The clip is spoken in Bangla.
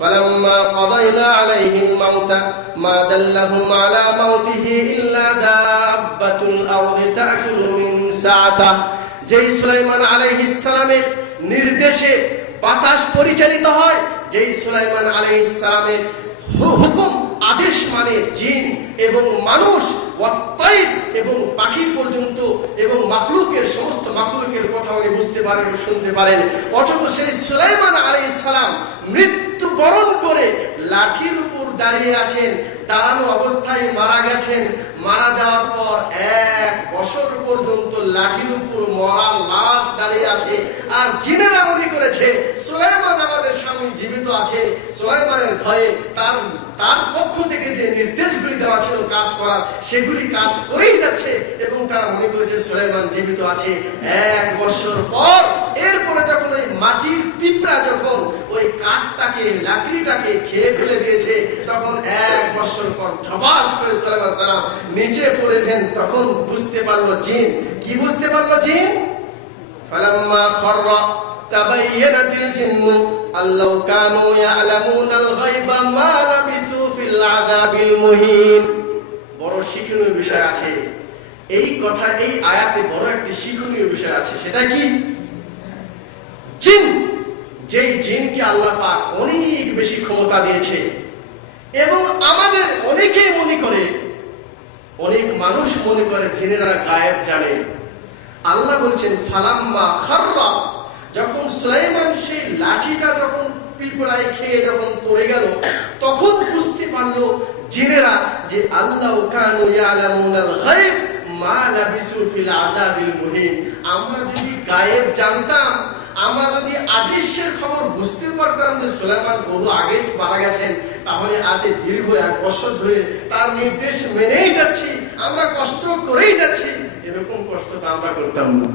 فلما قضينا عليه الموت ما دلهم على موته إلا دابة الأرض تأكل من ساعته। যেই সুলাইমান আলাইহিস সালামের নির্দেশে বাতাস পরিচালিত হয়, যেই সুলাইমান আলাইহিস সালামের হুকুম আদেশ মানে জিন এবং মানুষ ওয়াত-তাইর এবং পাখি পর্যন্ত এবং মাখলুকের সমস্ত মাখলুকের কথা উনি বুঝতে পারেন ও শুনতে পারেন। অথচ সেই সুলাইমান আলাইহিস সালাম মৃত্যুবরণ করে লাঠির উপর দাঁড়িয়ে আছেন, দাঁড়ানো অবস্থায় মারা গেছেন। মারা যাওয়ার পর 1 বছর পর্যন্ত লাঠির উপর মরা লাশ দাঁড়িয়ে আছে। আর জিনেরা মনে করেছে সুলাইমান আমাদের সামনে জীবিত আছে। সুলাইমানের ভয়ে তার পক্ষ থেকে যে নির্দেশগুলি দেওয়া ছিল কাজ করার, সেগুলি কাজ করেই যাচ্ছে এবং তারা মনে করেছে সুলাইমান জীবিত আছে। 1 বছর পর এরপরে যখন ওই মাটির পিঁপড়া যখন ওই কাঠটাকে লাকড়িটাকে খেয়ে ফেলে দিয়েছে, তখন 1 বছর পর ধপাস করে সুলাইমান সালাম নিচে পড়েছেন। তখন বুঝতে পারলো জিন। কি বুঝতে পারলো জিন? ফালাম্মা খাররা তাবায়্যানাতিল জিন্নু আল্লাউ কানু ইয়ালামুনাল গায়বা মা লাবিসু ফিল আযাবিল মুহিন। বড় শিক্ষণীয় বিষয় আছে এই কথা, এই আয়াতে বড় একটি শিক্ষণীয় বিষয় আছে। সেটা কি? জিন, যেই জিনকে আল্লাহ পাক অনেক বেশি ক্ষমতা দিয়েছে এবং আমাদের অনেকেই মনে করে, অনেক মানুষ মনে করে জিনেরা গায়েব জানে। আল্লাহ বলছেন ফালাম্মা খাররা, যখন সুলাইমান সেই লাঠিটা যখন পিঁপড়ায় খেয়ে যখন পড়ে গেল, তখন বুঝতে পারলো জিনেরা যে আল্লাহ কানু ইয়ালামুনাল গায়ব মা লাবিসু ফিল আযাবিল মুহিন। আমরা যদি গায়েব জানতাম, আমরা যদি আদৃশ্যের খবর বুঝতে পারতাম যে সুলাইমান বহু আগে মারা গেছেন, তাহলে আজকে দীর্ঘ 1 বছর ধরে তার নির্দেশ মেনেই যাচ্ছি, আমরা কষ্ট করেই যাচ্ছি, এরকম কষ্ট তো আমরা করতাম না।